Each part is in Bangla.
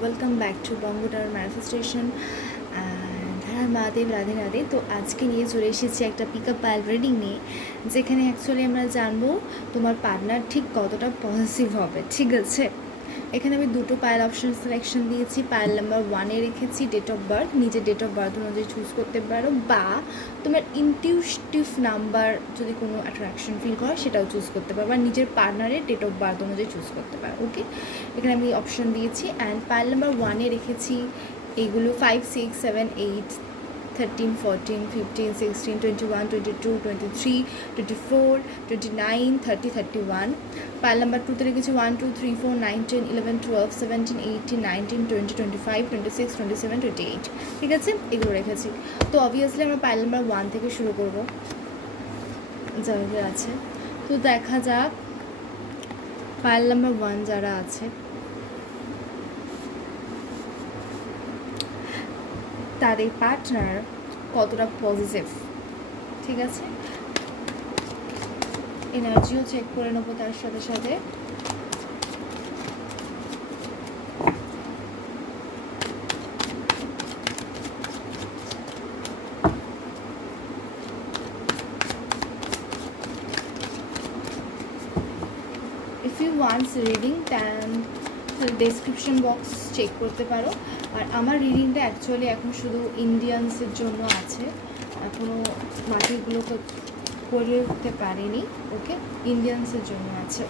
ওয়েলকাম ব্যাক টু বঙ্গটার ম্যানিফেস্টেশন অ্যান্ড হ্যাঁ মহাদেব রাধে রাধে। তো আজকে নিয়ে চলে এসেছি একটা পিক আপ পাইল রিডিং নিয়ে, যেখানে অ্যাকচুয়ালি আমরা জানবো তোমার পার্টনার ঠিক কতটা পজিটিভ হবে। ঠিক আছে, এখানে আমি দুটো পাইল অপশন সিলেকশন দিয়েছি। পাইল নাম্বার 1-এ রেখেছি ডেট অফ বার্থ, নিজের ডেট অফ বার্থ অনুযায়ী চুজ করতে পারো, বা তোমার ইনটিউটিভ নাম্বার যদি কোনো অ্যাট্রাকশন ফিল করে সেটাও চুজ করতে পারো, বা নিজের পার্টনারের ডেট অফ বার্থ অনুযায়ী চুজ করতে পারো। ওকে, এখানে আমি অপশন দিয়েছি। অ্যান্ড পাইল নাম্বার 1-এ রেখেছি এইগুলো 5, 6, 7, 8, 13, 14, 15, 16, 21, 22, 23, 24, 29, 30, 31। পাইল নাম্বার 2-তে রেখেছি 1, 2, 3, 4, 9, 10, 11, 12, 17, 18, 19, 20, 25, 26, 27, 28। ঠিক আছে, এগুলো রেখেছি। তো অবভিয়াসলি আমরা পাইল নাম্বার 1 থেকে শুরু করব, যারা আছে। তো দেখা যাক পাইল নাম্বার 1 যারা আছে তাদের পার্টনার কতটা পজিটিভ। ঠিক আছে, এনার্জিও চেক করে নেবো তার সাথে সাথে। If you wants reading then description box check করতে পারো। আর আমার রিডিংটা অ্যাকচুয়ালি এখন শুধু ইন্ডিয়ানসের জন্য আছে, এখনও বাকিগুলো করে উঠতে পারিনি। ওকে, ইন্ডিয়ানসের জন্য আছে।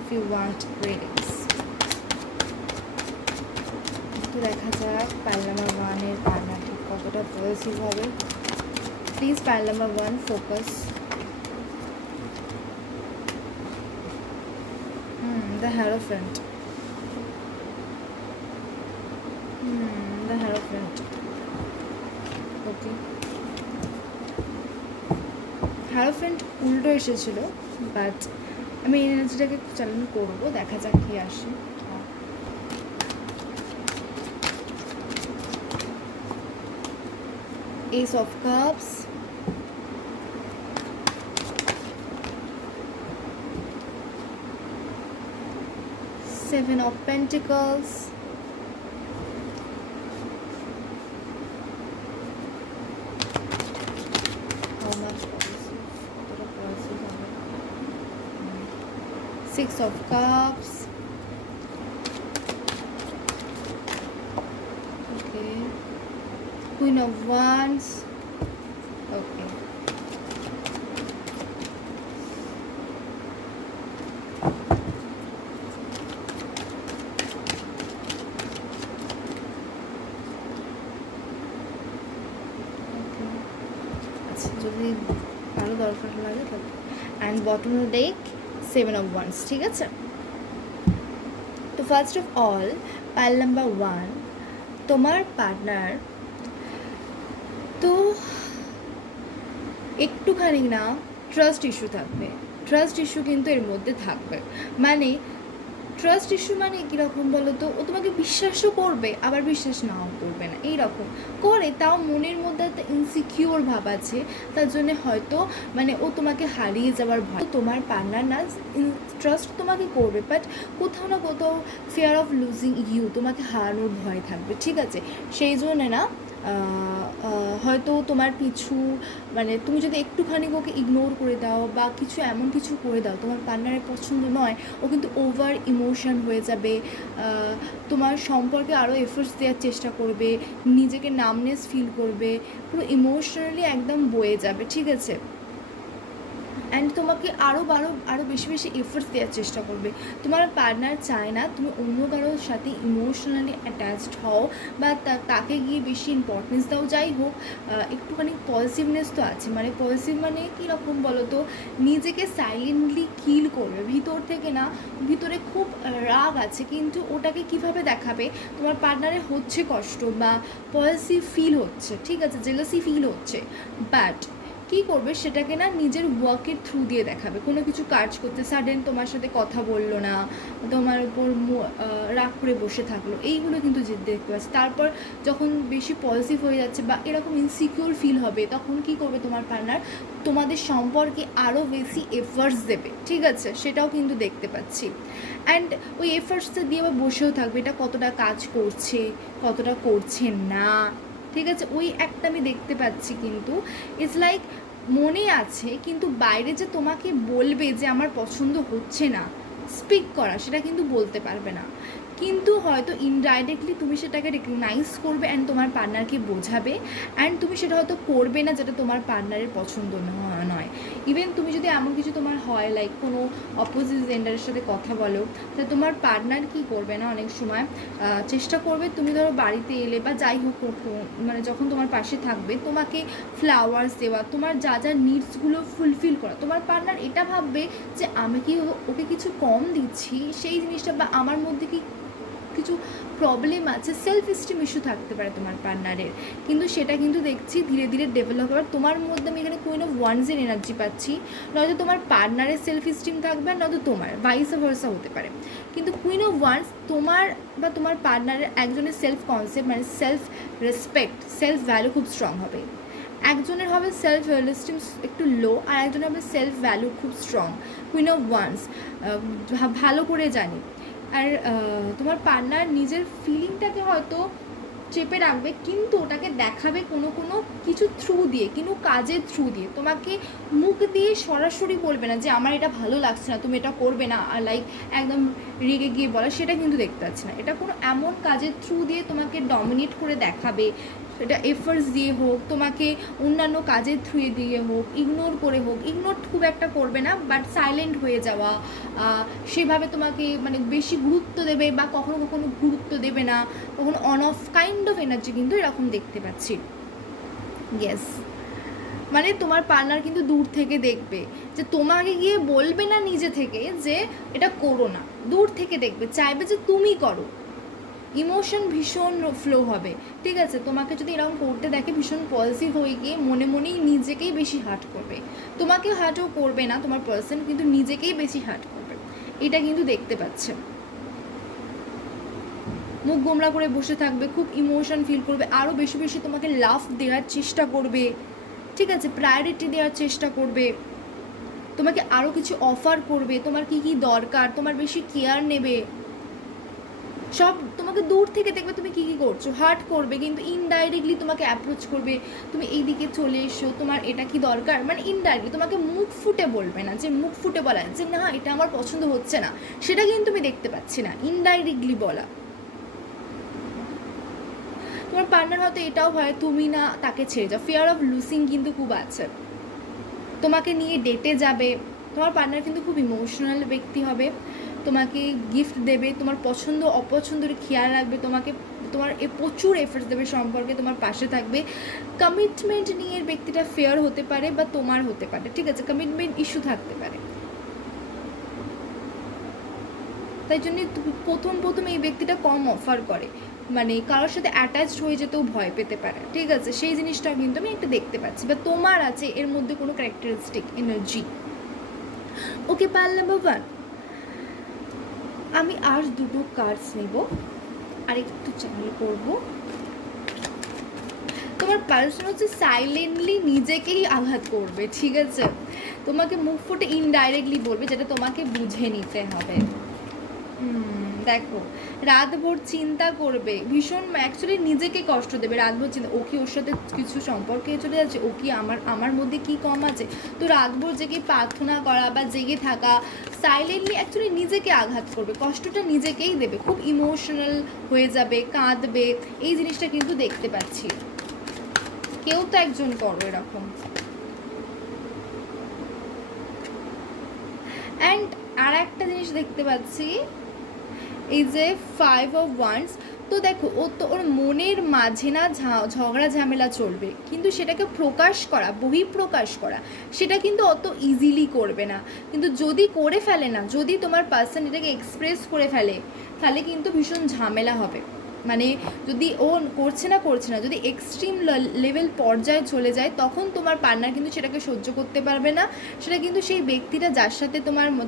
ইফ ইউ ওয়ান্ট রিডিংস, তো দেখা যাক পাইল নাম্বার 1-এর পার্টনার ঠিক কতটা পজিটিভ হবে। Please pile number 1 focus. The Hierophant. The Hierophant. Okay. Hierophant উল্টো এসেছিল, বাট আমি এই এনার্জিটাকে চালন করবো, দেখা যাক কি আসে। Ace of Cups, Seven of Pentacles, how much positive, Six of Cups, okay, Queen of Wands, okay, যদি আরও দরকার লাগে তবে। And bottom deck 7 of Wands। ঠিক আছে, তো first of all pile number 1, তোমার পার্টনার তো একটুখানি না ট্রাস্ট ইস্যু থাকবে। ট্রাস্ট ইস্যু কিন্তু এর মধ্যে থাকবে। মানে ট্রাস্ট ইস্যু মানে কীরকম বলো তো, ও তোমাকে বিশ্বাসও করবে আবার বিশ্বাস নাও করবে না, এইরকম করে। তাও মনের মধ্যে একটা ইনসিকিওর ভাব আছে, তার জন্যে হয়তো মানে ও তোমাকে হারিয়ে যাওয়ার ভয়। তোমার পার্টনার না ট্রাস্ট তোমাকে করবে, বাট কোথাও না কোথাও ফিয়ার অফ লুজিং ইউ, তোমাকে হারানোর ভয় থাকবে। ঠিক আছে, সেই জন্যে না হয়তো তোমার পিছু মানে তুমি যদি একটুখানি ওকে ইগনোর করে দাও বা কিছু এমন কিছু করে দাও তোমার পার্টনারের পছন্দ নয়, ও কিন্তু ওভার ইমোশন হয়ে যাবে, তোমার সম্পর্কে আরও এফোর্টস দেওয়ার চেষ্টা করবে, নিজেকে নামনেস ফিল করবে, পুরো ইমোশনালি একদম বয়ে যাবে। ঠিক আছে, অ্যান্ড তোমাকে আরও বেশি বেশি এফোর্টস দেওয়ার চেষ্টা করবে। তোমার পার্টনার চায় না তুমি অন্য কারোর সাথে ইমোশনালি অ্যাটাচড হও বা তাকে গিয়ে বেশি ইম্পর্টেন্স দাও। যাই হোক, একটুখানি পজিটিভনেস তো আছে। মানে পজিটিভ মানে কীরকম বলো তো, নিজেকে সাইলেন্টলি কিল করবে ভিতর থেকে। না, ভিতরে খুব রাগ আছে, কিন্তু ওটাকে কিভাবে দেখাবে, তোমার পার্টনারে হচ্ছে কষ্ট বা পজিটিভ ফিল হচ্ছে, ঠিক আছে, জেলাসি ফিল হচ্ছে, বাট কী করবে সেটাকে না নিজের ওয়ার্কের থ্রু দিয়ে দেখাবে। কোনো কিছু কাজ করতে সাডেন তোমার সাথে কথা বললো না, তোমার উপর রাগ করে বসে থাকলো, এইগুলো কিন্তু দেখতে পাচ্ছি। তারপর যখন বেশি পজিটিভ হয়ে যাচ্ছে বা এরকম ইনসিকিউর ফিল হবে, তখন কি করবে তোমার পার্টনার, তোমাদের সম্পর্কে আরও বেশি এফার্টস দেবে, ঠিক আছে, সেটাও কিন্তু দেখতে পাচ্ছি। অ্যান্ড ওই এফার্টসটা দিয়ে আবার বসেও থাকবে, এটা কতটা কাজ করছে কতটা করছে না, ঠিক আছে, ওই একটা আমি দেখতে পাচ্ছি। কিন্তু ইটস লাইক মনে আছে, কিন্তু বাইরে যে তোমাকে বলবে যে আমার পছন্দ হচ্ছে না, স্পিক করা, সেটা কিন্তু বলতে পারবে না, কিন্তু হয়তো ইনডাইরেক্টলি তুমি সেটাকে রেকগনাইজ করবে অ্যান্ড তোমার পার্টনারকে বোঝাবে, অ্যান্ড তুমি সেটা হয়তো করবে না যেটা তোমার পার্টনারের পছন্দ নয়। ইভেন তুমি যদি এমন কিছু তোমার হয়, লাইক কোনো অপোজিট জেন্ডারের সাথে কথা বলো, তাহলে তোমার পার্টনার কী করবে না, অনেক সময় চেষ্টা করবে, তুমি ধরো বাড়িতে এলে বা যাই হোক, মানে যখন তোমার পাশে থাকবে, তোমাকে ফ্লাওয়ার্স দেওয়া, তোমার যা যা নিডসগুলো ফুলফিল করা। তোমার পার্টনার এটা ভাববে যে আমি কি ওকে কিছু কম দিচ্ছি সেই জিনিসটা, বা আমার মধ্যে কি কিছু প্রবলেম আছে, সেলফ এস্টিম ইস্যু থাকতে পারে তোমার পার্টনারের, কিন্তু সেটা কিন্তু দেখছি ধীরে ধীরে ডেভেলপ হবে। তোমার মধ্যে আমি এখানে কুইন অফ ওয়ান্সের এনার্জি পাচ্ছি, নয়তো তোমার পার্টনারের সেলফ এস্টিম থাকবে, আর নয়তো তোমার ভাইস ভার্সা হতে পারে। কিন্তু কুইন অফ ওয়ান্স তোমার বা তোমার পার্টনারের একজনের সেলফ কনসেপ্ট, মানে সেলফ রেসপেক্ট, সেলফ ভ্যালু খুব স্ট্রং হবে। একজনের হবে সেলফ এস্টিম একটু লো, আর একজনের হবে সেলফ ভ্যালু খুব স্ট্রং। কুইন অফ ওয়ান্স ভালো করে জানি। আর তোমার পার্টনার নিজের ফিলিংটাকে হয়তো চেপে রাখবে, কিন্তু ওটাকে দেখাবে কোনো কিছু থ্রু দিয়ে, কোনো কাজের থ্রু দিয়ে। তোমাকে মুখ দিয়ে সরাসরি বলবে না যে আমার এটা ভালো লাগছে না, তুমি এটা করবে না, আর লাইক একদম রেগে গিয়ে বলা, সেটা কিন্তু দেখতে পাচ্ছি না। এটা কোনো এমন কাজের থ্রু দিয়ে তোমাকে ডমিনেট করে দেখাবে, এটা এফার্টস দিয়ে হোক, তোমাকে অন্যান্য কাজের থ্রুয়ে দিয়ে হোক, ইগনোর করে হোক, ইগনোর খুব একটা করবে না, বাট সাইলেন্ট হয়ে যাওয়া, সেভাবে তোমাকে মানে বেশি গুরুত্ব দেবে বা কখনো কখনো গুরুত্ব দেবে না, কখনো on of kind of energy কিন্তু এরকম দেখতে পাচ্ছি। ইয়েস, মানে তোমার পার্টনার কিন্তু দূর থেকে দেখবে, যে তোমাকে গিয়ে বলবে না নিজে থেকে যে এটা করো না, দূর থেকে দেখবে, চাইবে যে তুমি করো। ইমোশন ভীষণ ফ্লো হবে, ঠিক আছে, তোমাকে যদি এরকম করতে দেখে ভীষণ পজিটিভ হয়ে গিয়ে মনে মনেই নিজেকেই বেশি হার্ট করবে, তোমাকে হার্টও করবে না তোমার পার্সন, কিন্তু নিজেকেই বেশি হার্ট করবে, এটা কিন্তু দেখতে পাচ্ছে। মুখ গোমরা করে বসে থাকবে, খুব ইমোশন ফিল করবে, আরও বেশি বেশি তোমাকে লাভ দেওয়ার চেষ্টা করবে, ঠিক আছে, প্রায়োরিটি দেওয়ার চেষ্টা করবে, তোমাকে আরও কিছু অফার করবে, তোমার কি কি দরকার, তোমার বেশি কেয়ার নেবে, সব তোমাকে দূর থেকে দেখবে তুমি কী কী করছো, হার্ট করবে, কিন্তু ইনডাইরেক্টলি তোমাকে অ্যাপ্রোচ করবে, তুমি এই দিকে চলে এসো, তোমার এটা কি দরকার, মানে ইনডাইরেক্টলি, তোমাকে মুখ ফুটে বলবে না, যে মুখ ফুটে বলা যে না এটা আমার পছন্দ হচ্ছে না, সেটা কিন্তু আমি দেখতে পাচ্ছি না, ইনডাইরেক্টলি বলা। তোমার পার্টনার হয়তো এটাও হয় তুমি না তাকে ছেড়ে যাও, ফিয়ার অফ লুজিং কিন্তু খুব আছে, তোমাকে নিয়ে ডেটে যাবে। তোমার পার্টনার কিন্তু খুব ইমোশনাল ব্যক্তি হবে, তোমাকে গিফট দেবে, তোমার পছন্দ অপছন্দের খেয়াল রাখবে, তোমাকে তোমার প্রচুর এফোর্টস দেবে সম্পর্কে, তোমার পাশে থাকবে। কমিটমেন্ট নিয়ে ব্যক্তিটা ফেয়ার হতে পারে বা তোমার হতে পারে, ঠিক আছে, কমিটমেন্ট ইস্যু থাকতে পারে, তাই জন্যে প্রথম এই ব্যক্তিটা কম অফার করে, মানে কারোর সাথে অ্যাটাচড হয়ে যেতেও ভয় পেতে পারে, ঠিক আছে, সেই জিনিসটাও কিন্তু আমি একটা দেখতে পাচ্ছি, বা তোমার আছে এর মধ্যে কোনো ক্যারেক্টারিস্টিক এনার্জি। ওকে, পাল নাম্বার 1, আমি আর দুটো কার্ডস নেব, আর একটু চালু করবো। তোমার পার্সন হচ্ছে সাইলেন্টলি নিজেকেই আঘাত করবে, ঠিক আছে, তোমাকে মুখ ফুটে ইনডাইরেক্টলি বলবে, যেটা তোমাকে বুঝে নিতে হবে। দেখো, রাতভর চিন্তা করবে, ভীষণ অ্যাকচুয়ালি নিজেকে কষ্ট দেবে, রাতভর চিন্তা, ও কি ওর সাথে কিছু সম্পর্কে চলে যাচ্ছে, ও কি আমার মধ্যে কি কম আছে, তো রাতভর জেগে প্রার্থনা করা বা জেগে থাকা, সাইলেন্টলি অ্যাকচুয়ালি নিজেকে আঘাত করবে, কষ্টটা নিজেকেই দেবে, খুব ইমোশনাল হয়ে যাবে, কাঁদবে, এই জিনিসটা কিন্তু দেখতে পাচ্ছি। কেউ তো একজন করো এরকম। অ্যান্ড আর একটা জিনিস দেখতে পাচ্ছি, এই যে 5 of Wands, তো দেখো ওর মনের মাঝে না ঝগড়া ঝামেলা চলবে, কিন্তু সেটাকে প্রকাশ করা, বহিঃপ্রকাশ করা, সেটা কিন্তু অত ইজিলি করবে না, কিন্তু যদি করে ফেলে না, যদি তোমার পার্সন এটাকে এক্সপ্রেস করে ফেলে, তাহলে কিন্তু ভীষণ ঝামেলা হবে, মানে যদি ও করছে না যদি এক্সট্রিম লেভেল পর্যায়ে চলে যায়, তখন তোমার পার্টনার কিন্তু সেটাকে সহ্য করতে পারবে না। সেটা কিন্তু সেই ব্যক্তিটা যার সাথে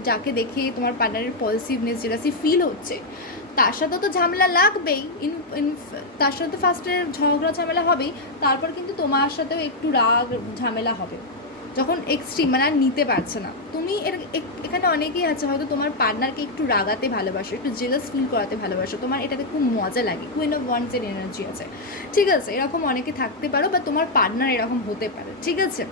যাকে দেখে তোমার পার্টনারের পজিটিভনেস যেটা ফিল হচ্ছে, তার সাথে তো ঝামেলা লাগবেই। তার সাথে ফার্স্টে ঝগড়া ঝামেলা হবেই, তারপর কিন্তু তোমার সাথেও একটু রাগ ঝামেলা হবে যখন এক্সট্রিম মানে আর নিতে পারছে না। তুমি এখানে অনেকেই আছে হয়তো তোমার পার্টনারকে একটু রাগাতে ভালোবাসো, একটু জেলাস ফিল করাতে ভালোবাসো, তোমার এটাতে খুব মজা লাগে, কুইন অফ ওয়ান্ডসের এনার্জি আছে, ঠিক আছে? এরকম অনেকে থাকতে পারো বা তোমার পার্টনার এরকম হতে পারে, ঠিক আছে?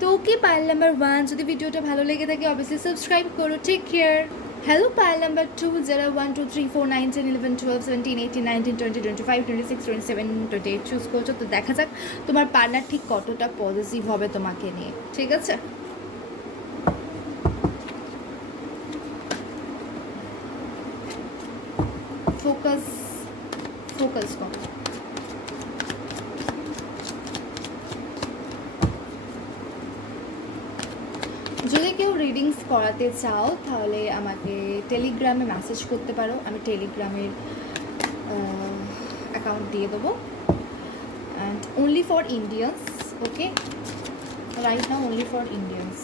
তো ওকে, পাইল নাম্বার 1, যদি ভিডিওটা ভালো লেগে থাকে অবশ্যই সাবস্ক্রাইব করো। Take care. Hello pile number 2, যারা 1 2 3 4 9 10 11 12 17 18 19 20 25 26 27 28 চুজ করছো। তো দেখা যাক তোমার পার্টনার ঠিক কতটা পজিটিভ হবে তোমাকে নিয়ে, ঠিক আছে? ফোকাস ফোকাস করো। যদি কেউ রিডিংস করাতে চাও তাহলে আমাকে টেলিগ্রামে মেসেজ করতে পারো, আমি টেলিগ্রামের অ্যাকাউন্ট দিয়ে দেবো। And only for Indians, okay? Right now only for Indians.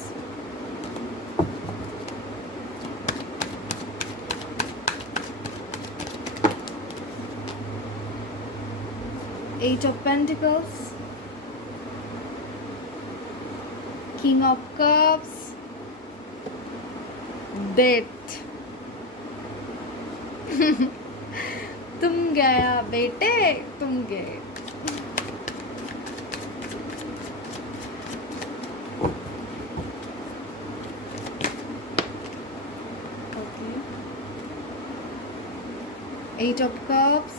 Eight of Pentacles, King of Cups, Death. तुम गया बेटे, तुम गए। Okay. Eight of Cups,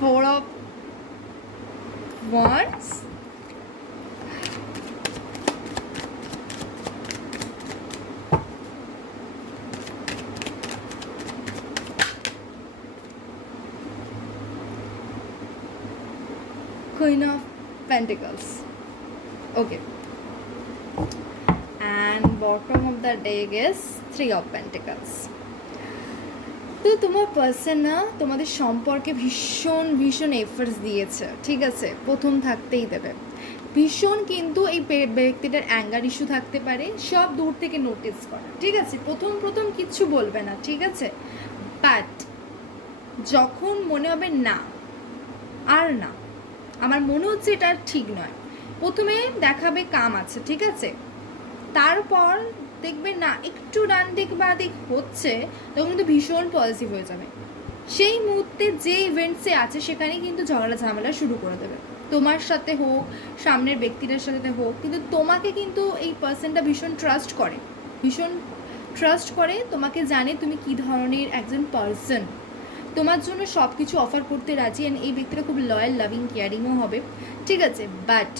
Four of Wands, Queen of Pentacles. Okay. And bottom of the deck is Three of Pentacles. তো তোমার পার্সন না তোমাদের সম্পর্কে ভীষণ ভীষণ এফোর্টস দিয়েছে, ঠিক আছে? প্রথম থাকতেই দেবে ভীষণ, কিন্তু এই ব্যক্তিটার অ্যাঙ্গার ইস্যু থাকতে পারে, সব দূর থেকে নোটিস করে, ঠিক আছে? প্রথম কিচ্ছু বলবে না, ঠিক আছে? বাট যখন মনে হবে না আর না, আমার মনে হচ্ছে এটা ঠিক নয়, প্রথমে দেখাবে কাম আছে, ঠিক আছে? তারপর দেখবে না একটু ডান দিক বা দিক হচ্ছে, তখন কিন্তু ভীষণ পজিটিভ হয়ে যাবে। সেই মুহূর্তে যে ইভেন্টসে আছে সেখানে কিন্তু ঝগড়া ঝামেলা শুরু করে দেবে, তোমার সাথে হোক সামনের ব্যক্তিটার সাথে হোক। কিন্তু তোমাকে কিন্তু এই পার্সনটা ভীষণ ট্রাস্ট করে, তোমাকে জানে তুমি কী ধরনের একজন পার্সন, তোমার জন্য সব কিছু অফার করতে রাজি। অ্যান্ড এই ব্যক্তিটা খুব লয়াল, লাভিং, কেয়ারিংও হবে, ঠিক আছে? বাট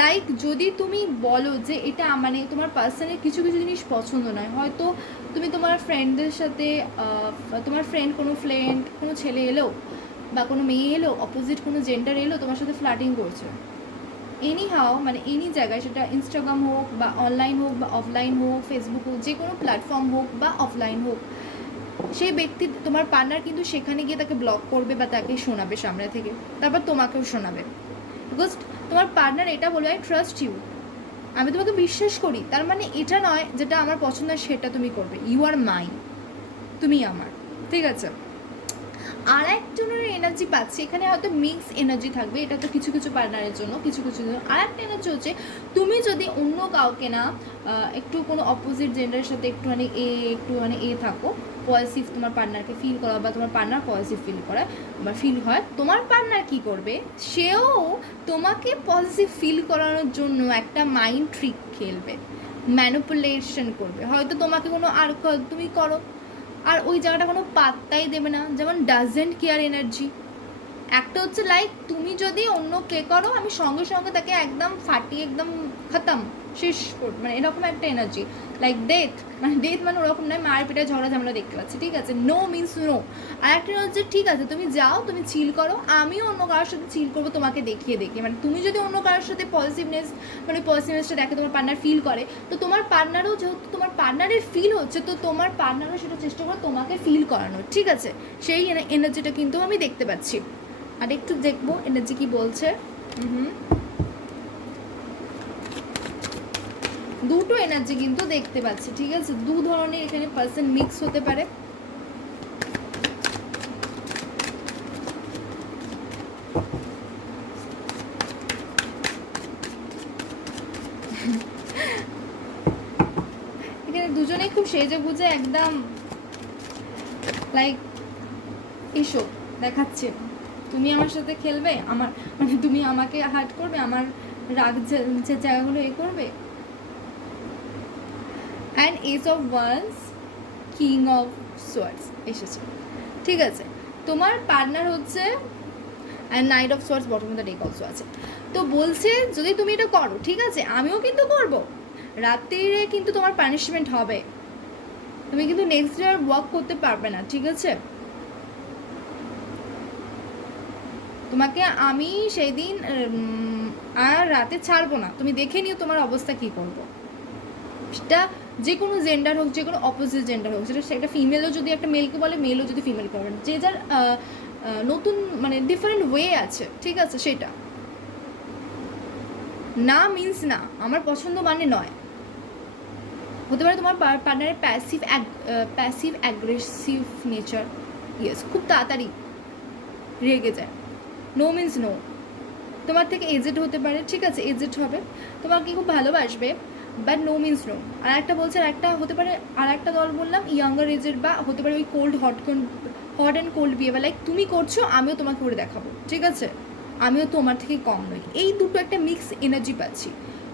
লাইক যদি তুমি বলো যে এটা মানে তোমার পার্সনের কিছু কিছু জিনিস পছন্দ নয়, হয়তো তুমি তোমার ফ্রেন্ডদের সাথে তোমার কোনো ছেলে এলো বা কোনো মেয়ে এলো, অপোজিট কোনো জেন্ডার এলো, তোমার সাথে ফ্লার্টিং করছে এনি হাও, মানে এনি জায়গায়, সেটা ইনস্টাগ্রাম হোক বা অনলাইন হোক বা অফলাইন হোক, ফেসবুক হোক, যে কোনো প্ল্যাটফর্ম হোক বা অফলাইন হোক, সেই ব্যক্তি তোমার পার্টনার কিন্তু সেখানে গিয়ে তাকে ব্লক করবে বা তাকে শোনাবে সামনে থেকে, তারপর তোমাকেও শোনাবে। বিকজ তোমার পার্টনার এটা বলবে আই ট্রাস্ট ইউ, আমি তোমাকে বিশ্বাস করি। তার মানে এটা নয় যেটা আমার পছন্দ সেটা তুমি করবে, ইউ আর মাইন, তুমি আমার, ঠিক আছে? আর একজনের এনার্জি পাচ্ছি এখানে, হয়তো মিক্স এনার্জি থাকবে, এটা তো কিছু কিছু পার্টনারের জন্য, কিছু জন্য। আর একটা এনার্জি হচ্ছে তুমি যদি অন্য কাউকে না একটু কোনো অপোজিট জেন্ডারের সাথে একটুখানি এ থাকো, পজিটিভ তোমার পার্টনারকে ফিল করা বা তোমার পার্টনার পজিটিভ ফিল হয়, তোমার পার্টনার কী করবে, সেও তোমাকে পজিটিভ ফিল করানোর জন্য একটা মাইন্ড ট্রিক খেলবে, ম্যানিপুলেশন করবে, হয়তো তোমাকে কোনো আর তুমি করো আর ওই জায়গাটা কোনো পাত্তাই দেবে না, যেমন ডাজেন্ট কেয়ার এনার্জি। একটা হচ্ছে লাইক তুমি যদি অন্য কে করো, আমি সঙ্গে সঙ্গে তাকে একদম ফাটিয়ে একদম খতম শেষ করবে, মানে এরকম একটা এনার্জি, লাইক ডেথ, মানে ডেথ মানে ওরকম নয় মার পিটায় ঝগড়া ঝামেলা দেখতে পাচ্ছি, ঠিক আছে? No means no. আর একটা হচ্ছে ঠিক আছে তুমি যাও, তুমি চিল করো, আমিও অন্য কারোর সাথে চিল করবো তোমাকে দেখিয়ে দেখিয়ে, মানে তুমি যদি অন্য কারোর সাথে পজিটিভনেসটা দেখে তোমার পার্টনার ফিল করে, তো তোমার পার্টনারও যেহেতু তোমার পার্টনারের ফিল হচ্ছে, তো তোমার পার্টনারও সেটা চেষ্টা করে তোমাকে ফিল করানোর, ঠিক আছে? সেই এনার্জিটা কিন্তু আমি দেখতে পাচ্ছি। আর একটু দেখবো এনার্জি কি বলছে। দুটো এনার্জি কিন্তু দেখতে পাচ্ছি, ঠিক আছে? দু ধরনের এখানে পার্সন মিক্স হতে পারে। এখানে দুজনেই খুব সেজে বুঝে একদম লাইক এসো দেখাচ্ছে, তুমি আমার সাথে খেলবে, আমার মানে তুমি আমাকে হার্ট করবে, আমার রাগ যে জায়গাগুলো এ করবে। And ace of wands, king of swords এসেছে, ঠিক আছে? তোমার পার্টনার হচ্ছে and knight of swords bottom of the deck also আছে। তো বলছে যদি তুমি এটা করো, ঠিক আছে, আমিও কিন্তু করব, রাত্রিরে কিন্তু তোমার পানিশমেন্ট হবে, তুমি কিন্তু নেক্সট ডে আর ওয়ার্ক করতে পারবে না, ঠিক আছে? তোমাকে আমি সেই দিন আর রাতে ছাড়বো না, তুমি দেখে নিও তোমার অবস্থা কী করবো। সেটা যে কোনো জেন্ডার হোক, যে কোনো অপোজিট জেন্ডার হোক, সেটা একটা ফিমেলও যদি একটা মেলকে বলে, মেলও যদি ফিমেলকে বলে, যে যার নতুন মানে ডিফারেন্ট ওয়ে আছে, ঠিক আছে? সেটা না মিন্স না আমার পছন্দ মানে নয়। হতে পারে তোমার পার্টনারের প্যাসিভ অ্যাগ্রেসিভ নেচার, ইয়েস, খুব তাড়াতাড়ি রেগে যায়, নো মিন্স নো। তোমার থেকে এজেড হতে পারে, ঠিক আছে, এজেড হবে, তোমাকে খুব ভালোবাসবে, বাট নো মিন্স নো। আর একটা বলছে, আর একটা হতে পারে, আর একটা দল বললাম ইয়াঙ্গার এজেড, বা হতে পারে ওই হট অ্যান্ড কোল্ড বিয়ে, বা লাইক তুমি করছো আমিও তোমাকে করে দেখাবো, ঠিক আছে, আমিও তোমার থেকে কম নই। এই দুটো একটা মিক্স এনার্জি পাচ্ছি,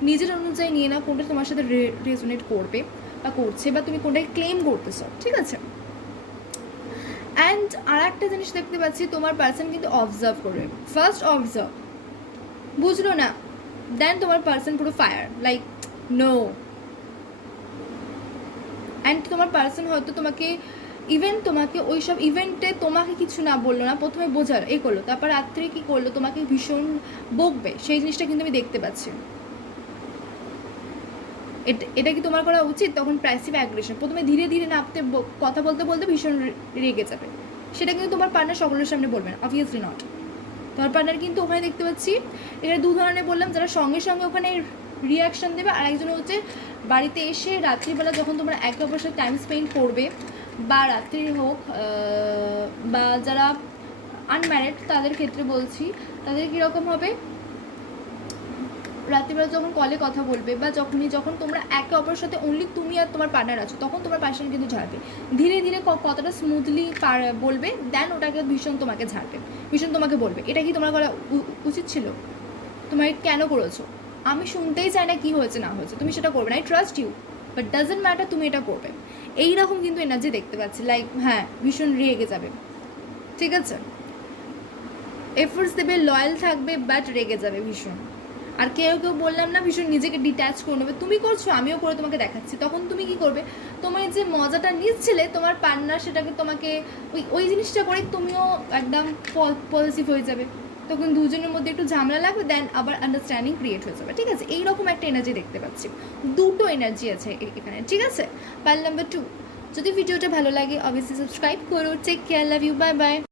নিজের অনুযায়ী নিয়ে নাও কোনটা তোমার সাথে রেজোনেট করবে বা করছে, বা তুমি কোনটাকে ক্লেম করতেছ, ঠিক আছে? অ্যান্ড আর একটা জিনিস দেখতে পাচ্ছি, তোমার পার্সন কিন্তু অবজার্ভ করবে, ফার্স্ট অবজার্ভ, বুঝলো না, দেন তোমার পার্সন পুরো ফায়ার, লাইক নো। অ্যান্ড তোমার পার্সন হয়তো তোমাকে তোমাকে ওই সব ইভেন্টে তোমাকে কিছু না বললো না, প্রথমে বোঝার এই করলো, তারপর রাত্রে কী করলো, তোমাকে ভীষণ বকবে, সেই জিনিসটা কিন্তু আমি দেখতে পাচ্ছি। এটা কি তোমার করা উচিত? তখন প্যাসিভ অ্যাগ্রেশন, প্রথমে ধীরে ধীরে নামতে কথা বলতে বলতে ভীষণ রেগে যাবে, সেটা কিন্তু তোমার পার্টনার সকলের সামনে বলবে না, অবভিয়াসলি নট। তোমার পার্টনার কিন্তু ওখানে দেখতে পাচ্ছি, এটা দু ধরনের বললাম, যারা সঙ্গে সঙ্গে ওখানে রিয়াকশান দেবে, আর একজন হচ্ছে বাড়িতে এসে রাত্রিবেলা যখন তোমরা একে অপরের সাথে টাইম স্পেন্ড করবে, বা রাত্রি হোক, বা যারা আনম্যারিড তাদের ক্ষেত্রে বলছি, তাদের কীরকম হবে, রাত্রিবেলা যখন কলে কথা বলবে, বা যখন তোমরা একে অপরের সাথে অনলি তুমি আর তোমার পার্টনার আছো, তখন তোমার পার্সন কিন্তু ঝাড়বে, ধীরে ধীরে কথাটা স্মুথলি বলবে, দেন ওটাকে ভীষণ তোমাকে ঝাড়বে, ভীষণ তোমাকে বলবে এটা কি তোমার করা উচিত ছিল, তোমার কেন করেছো, আমি শুনতেই চাই না কী হয়েছে না হয়েছে, তুমি সেটা করবে না, I trust you, but doesn't matter, তুমি এটা করবে। এইরকম কিন্তু এনার্জি দেখতে পাচ্ছি, লাইক হ্যাঁ ভীষণ রেগে যাবে, ঠিক আছে? এফোর্টস দেবে, লয়াল থাকবে, বাট রেগে যাবে ভীষণ। আর কেউ বললাম না ভীষণ নিজেকে ডিট্যাচ করে নেবে, তুমি করছো আমিও করে তোমাকে দেখাচ্ছি, তখন তুমি কি করবে, তোমার যে মজাটা নিচ্ছিলে তোমার পার্টনার সেটাকে তোমাকে ওই জিনিসটা করে তুমিও একদম পজিটিভ হয়ে যাবে, তখন দুজনের মধ্যে একটু ঝামেলা লাগবে, দেন আবার আন্ডারস্ট্যান্ডিং ক্রিয়েট হয়ে যাবে, ঠিক আছে? এইরকম একটা এনার্জি দেখতে পাচ্ছি, দুটো এনার্জি আছে এখানে, ঠিক আছে? পার্ট নাম্বার 2, যদি ভিডিওটা ভালো লাগে অবভিয়াসলি সাবস্ক্রাইব করো, take care, love you, bye by.